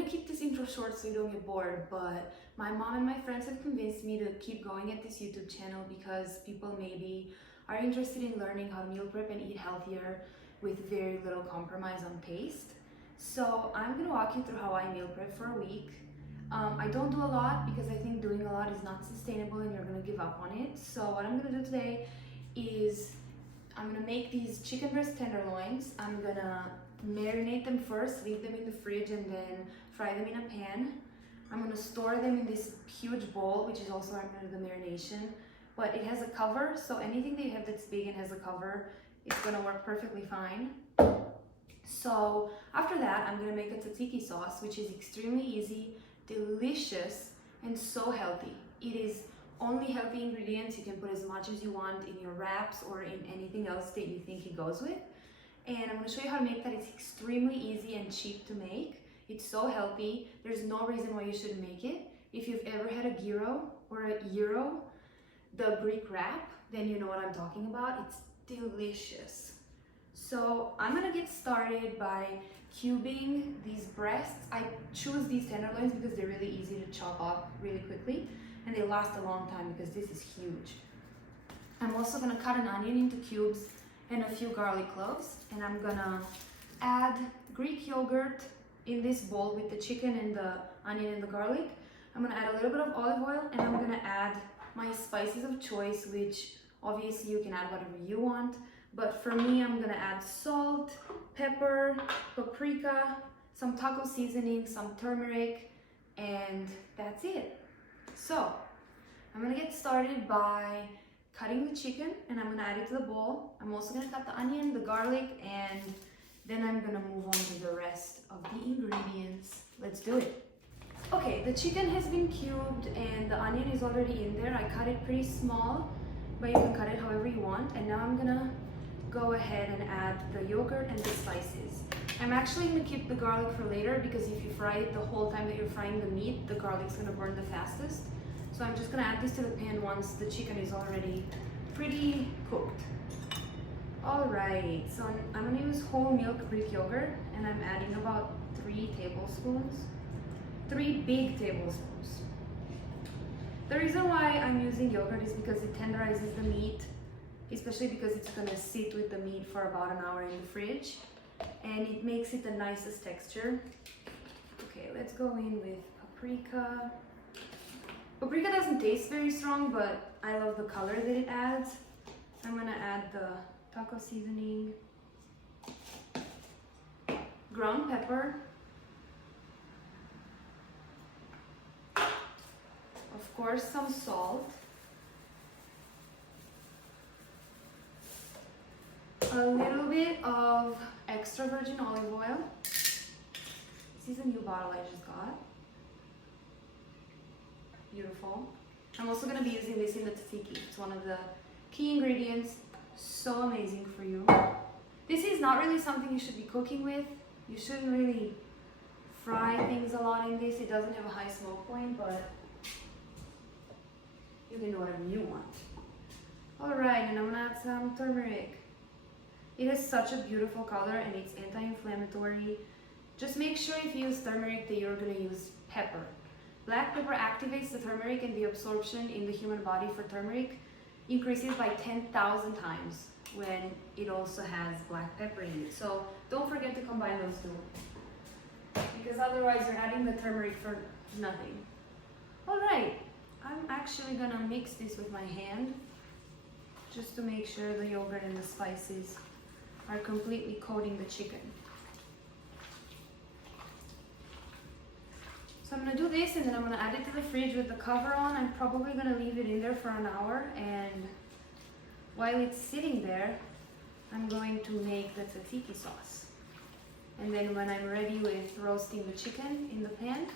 gonna keep this intro short so you don't get bored, but my mom and my friends have convinced me to keep going at this YouTube channel because people maybe are interested in learning how to meal prep and eat healthier with very little compromise on taste. So I'm gonna walk you through how I meal prep for a week. I don't do a lot because I think doing a lot is not sustainable and you're gonna give up on it. So what I'm gonna do today is I'm gonna make these chicken breast tenderloins. I'm gonna marinate them first, leave them in the fridge, and then fry them in a pan. I'm gonna store them in this huge bowl, which is also where I'm gonna do the marination. But it has a cover, so anything that you have that's big and has a cover, it's gonna work perfectly fine. So after that, I'm gonna make a tzatziki sauce, which is extremely easy, delicious, and so healthy. It is only healthy ingredients. You can put as much as you want in your wraps or in anything else that you think it goes with. And I'm going to show you how to make that. It's extremely easy and cheap to make. It's so healthy. There's no reason why you shouldn't make it. If you've ever had a gyro or a gyro, the Greek wrap, then you know what I'm talking about. It's delicious. So I'm going to get started by cubing these breasts. I choose these tenderloins because they're really easy to chop up really quickly and they last a long time because this is huge. I'm also going to cut an onion into cubes and a few garlic cloves, and I'm gonna add Greek yogurt in this bowl with the chicken and the onion and the garlic. I'm gonna add a little bit of olive oil, and I'm gonna add my spices of choice, which obviously you can add whatever you want, but for me I'm gonna add salt, pepper, paprika, some taco seasoning, some turmeric, and that's it. So I'm gonna get started by cutting the chicken, and I'm gonna add it to the bowl. I'm also gonna cut the onion, the garlic, and then I'm gonna move on to the rest of the ingredients. Let's do it. Okay, the chicken has been cubed and the onion is already in there. I cut it pretty small, but you can cut it however you want. And now I'm gonna go ahead and add the yogurt and the spices. I'm actually gonna keep the garlic for later because if you fry it the whole time that you're frying the meat, the garlic's gonna burn the fastest. So I'm just gonna add this to the pan once the chicken is already pretty cooked. All right, so I'm gonna use whole milk Greek yogurt, and I'm adding about 3 tablespoons, 3 big tablespoons. The reason why I'm using yogurt is because it tenderizes the meat, especially because it's gonna sit with the meat for about an hour in the fridge, and it makes it the nicest texture. Okay, let's go in with paprika. Paprika doesn't taste very strong, but I love the color that it adds. I'm gonna add the taco seasoning, ground pepper, of course some salt, a little bit of extra virgin olive oil. This is a new bottle I just got. Beautiful. I'm also going to be using this in the tzatziki. It's one of the key ingredients. So amazing for you. This is not really something you should be cooking with. You shouldn't really fry things a lot in this. It doesn't have a high smoke point, but you can do whatever you want. Alright, and I'm going to add some turmeric. It has such a beautiful color and it's anti-inflammatory. Just make sure if you use turmeric that you're going to use pepper. Black pepper activates the turmeric, and the absorption in the human body for turmeric increases by 10,000 times when it also has black pepper in it. So don't forget to combine those two, because otherwise you're adding the turmeric for nothing. All right, I'm actually gonna mix this with my hand just to make sure the yogurt and the spices are completely coating the chicken. So I'm gonna do this, and then I'm gonna add it to the fridge with the cover on. I'm probably gonna leave it in there for an hour, and while it's sitting there, I'm going to make the tzatziki sauce. And then when I'm ready with roasting the chicken in the pan,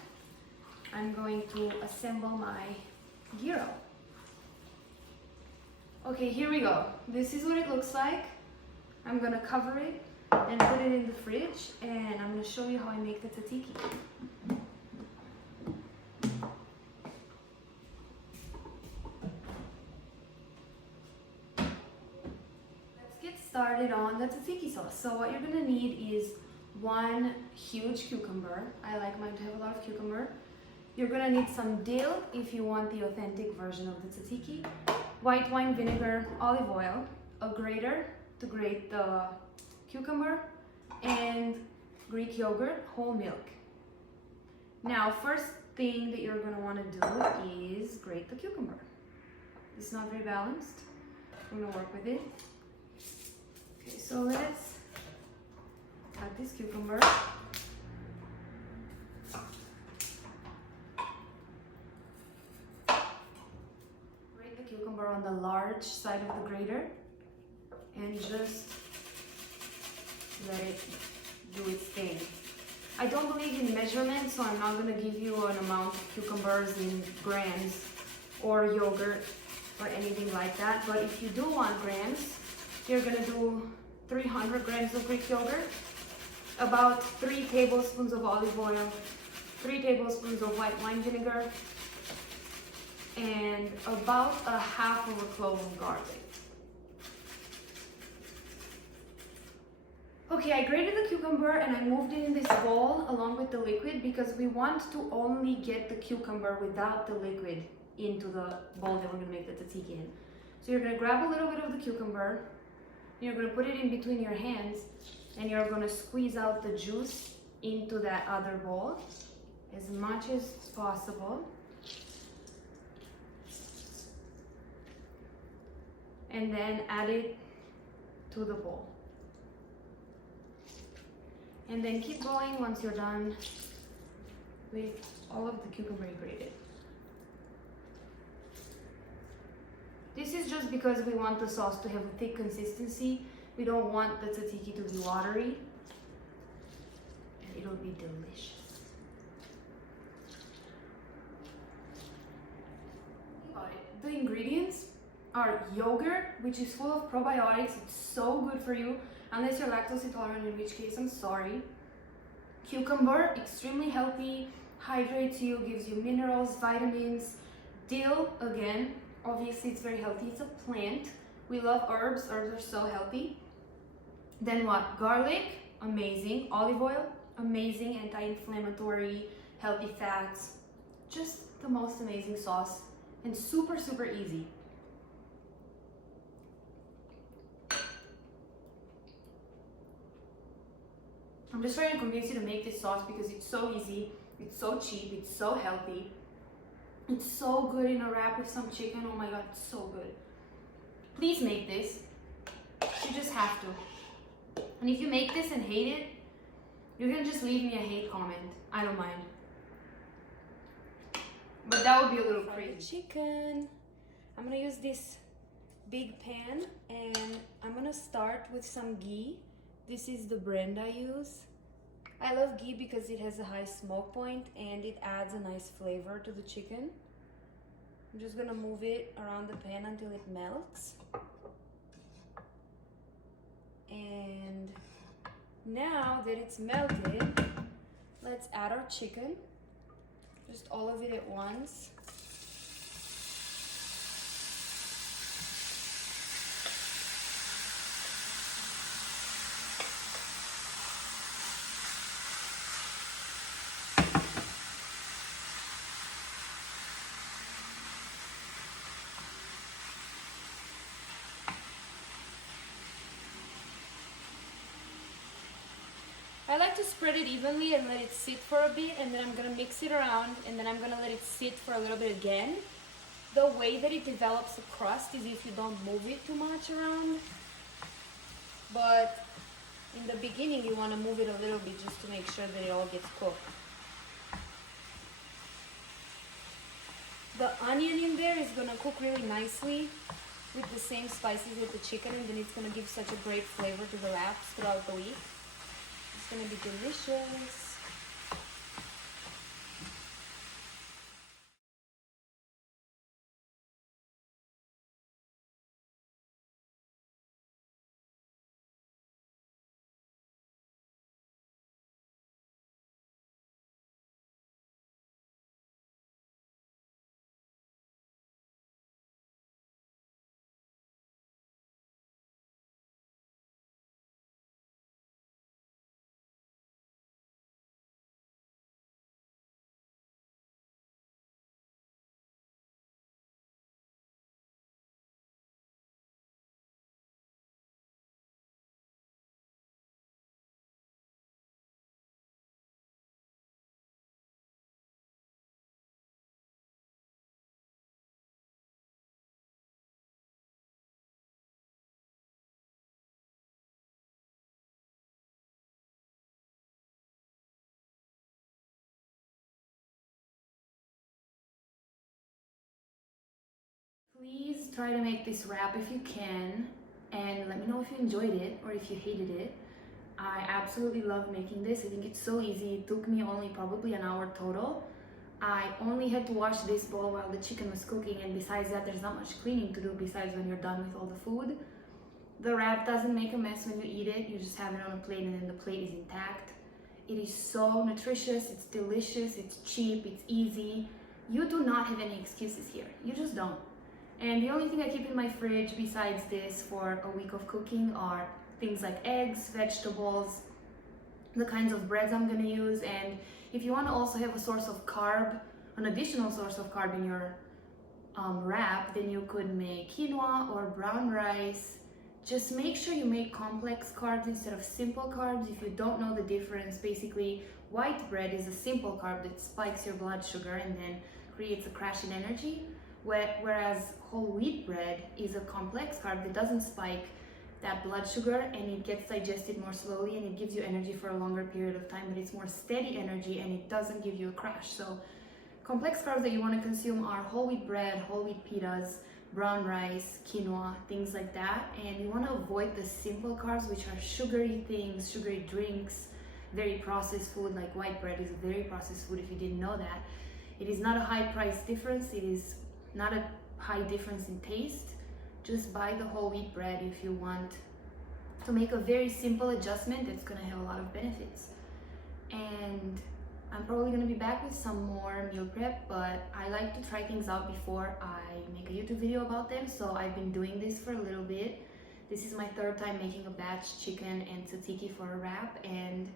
I'm going to assemble my gyro. Okay, here we go. This is what it looks like. I'm gonna cover it and put it in the fridge, and I'm gonna show you how I make the tzatziki. Started on the tzatziki sauce. So what you're gonna need is 1 huge cucumber. I like mine to have a lot of cucumber. You're gonna need some dill if you want the authentic version of the tzatziki, white wine vinegar, olive oil, a grater to grate the cucumber, and Greek yogurt, whole milk. Now, first thing that you're gonna wanna do is grate the cucumber. It's not very balanced. I'm gonna work with it. Okay, so let's cut this cucumber. Grate the cucumber on the large side of the grater and just let it do its thing. I don't believe in measurements, so I'm not going to give you an amount of cucumbers in grams or yogurt or anything like that. But if you do want grams, you're going to do 300 grams of Greek yogurt, about 3 tablespoons of olive oil, 3 tablespoons of white wine vinegar, and about a half of a clove of garlic. Okay, I grated the cucumber and I moved it in this bowl along with the liquid because we want to only get the cucumber without the liquid into the bowl that we're going to make the tzatziki in. So you're going to grab a little bit of the cucumber, you're going to put it in between your hands, and you're going to squeeze out the juice into that other bowl as much as possible. And then add it to the bowl. And then keep going once you're done with all of the cucumber you grated. This is just because we want the sauce to have a thick consistency. We don't want the tzatziki to be watery. And it'll be delicious. The ingredients are yogurt, which is full of probiotics. It's so good for you, unless you're lactose intolerant, in which case I'm sorry. Cucumber, extremely healthy, hydrates you, gives you minerals, vitamins. Dill, again, obviously it's very healthy. It's a plant. We love herbs. Herbs are so healthy. Then what? Garlic, amazing. Olive oil, amazing, anti-inflammatory, healthy fats. Just the most amazing sauce, and super, super easy. I'm just trying to convince you to make this sauce because it's so easy, it's so cheap, it's so healthy. It's so good in a wrap with some chicken. Oh my god, it's so good. Please make this. You just have to. And if you make this and hate it, you can just leave me a hate comment. I don't mind. But that would be a little crazy. Chicken. I'm gonna use this big pan and I'm gonna start with some ghee. This is the brand I use. I love ghee because it has a high smoke point and it adds a nice flavor to the chicken. I'm just gonna move it around the pan until it melts. And now that it's melted, let's add our chicken. Just all of it at once. I like to spread it evenly and let it sit for a bit, and then I'm gonna mix it around, and then I'm gonna let it sit for a little bit again. The way that it develops a crust is if you don't move it too much around, but in the beginning you wanna move it a little bit just to make sure that it all gets cooked. The onion in there is gonna cook really nicely with the same spices with the chicken, and then it's gonna give such a great flavor to the wraps throughout the week. It's gonna be delicious. Please try to make this wrap if you can, and let me know if you enjoyed it or if you hated it. I absolutely love making this. I think it's so easy. It took me only probably an hour total. I only had to wash this bowl while the chicken was cooking, and besides that, there's not much cleaning to do besides when you're done with all the food. The wrap doesn't make a mess when you eat it. You just have it on a plate and then the plate is intact. It is so nutritious, it's delicious, it's cheap, it's easy. You do not have any excuses here. You just don't. And the only thing I keep in my fridge besides this for a week of cooking are things like eggs, vegetables, the kinds of breads I'm gonna use. And if you want to also have a source of carb, an additional source of carb in your wrap, then you could make quinoa or brown rice. Just make sure you make complex carbs instead of simple carbs. If you don't know the difference, basically white bread is a simple carb that spikes your blood sugar and then creates a crash in energy, whereas whole wheat bread is a complex carb that doesn't spike that blood sugar, and it gets digested more slowly and it gives you energy for a longer period of time, but it's more steady energy and it doesn't give you a crash. So complex carbs that you want to consume are whole wheat bread, whole wheat pitas, brown rice, quinoa, things like that. And you want to avoid the simple carbs, which are sugary things, sugary drinks, very processed food. Like white bread is a very processed food if you didn't know that. It is not a high price difference, it is not a high difference in taste. Just buy the whole wheat bread if you want to make a very simple adjustment that's going to have a lot of benefits. And I'm probably going to be back with some more meal prep, but I like to try things out before I make a YouTube video about them. So I've been doing this for a little bit. This is my third time making a batch chicken and tzatziki for a wrap, and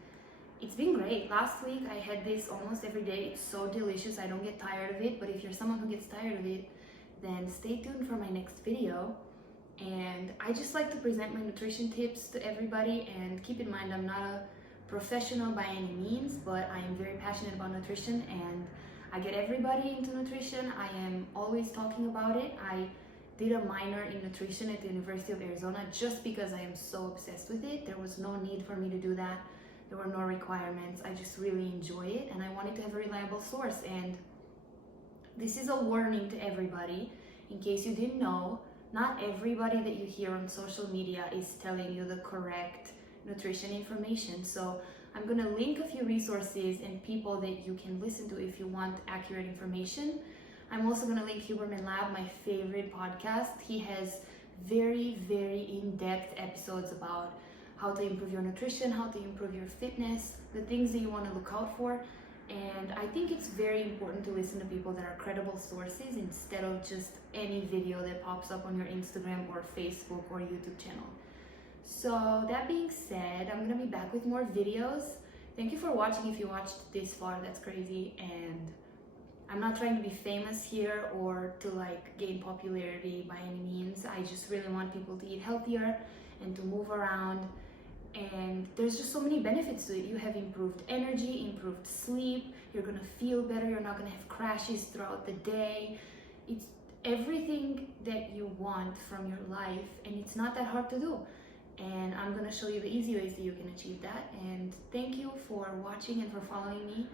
it's been great. Last week I had this almost every day. It's so delicious. I don't get tired of it, but if you're someone who gets tired of it, then stay tuned for my next video. And I just like to present my nutrition tips to everybody, and keep in mind I'm not a professional by any means, but I am very passionate about nutrition and I get everybody into nutrition. I am always talking about it. I did a minor in nutrition at the University of Arizona just because I am so obsessed with it. There was no need for me to do that. There were no requirements. I just really enjoy it and I wanted to have a reliable source. And this is a warning to everybody, in case you didn't know, not everybody that you hear on social media is telling you the correct nutrition information. So I'm going to link a few resources and people that you can listen to if you want accurate information. I'm also going to link Huberman Lab, my favorite podcast. He has very, very in-depth episodes about how to improve your nutrition, how to improve your fitness, the things that you want to look out for. And I think it's very important to listen to people that are credible sources instead of just any video that pops up on your Instagram or Facebook or YouTube channel. So that being said, I'm gonna be back with more videos. Thank you for watching. If you watched this far, that's crazy. And I'm not trying to be famous here or to like gain popularity by any means. I just really want people to eat healthier and to move around. And there's just so many benefits to it. You have improved energy, improved sleep, you're gonna feel better, you're not gonna have crashes throughout the day. It's everything that you want from your life, and it's not that hard to do. And I'm gonna show you the easy ways that you can achieve that. And thank you for watching and for following me.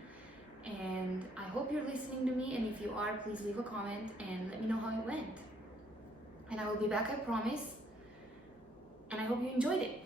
And I hope you're listening to me, and if you are, please leave a comment and let me know how it went. And I will be back, I promise. And I hope you enjoyed it.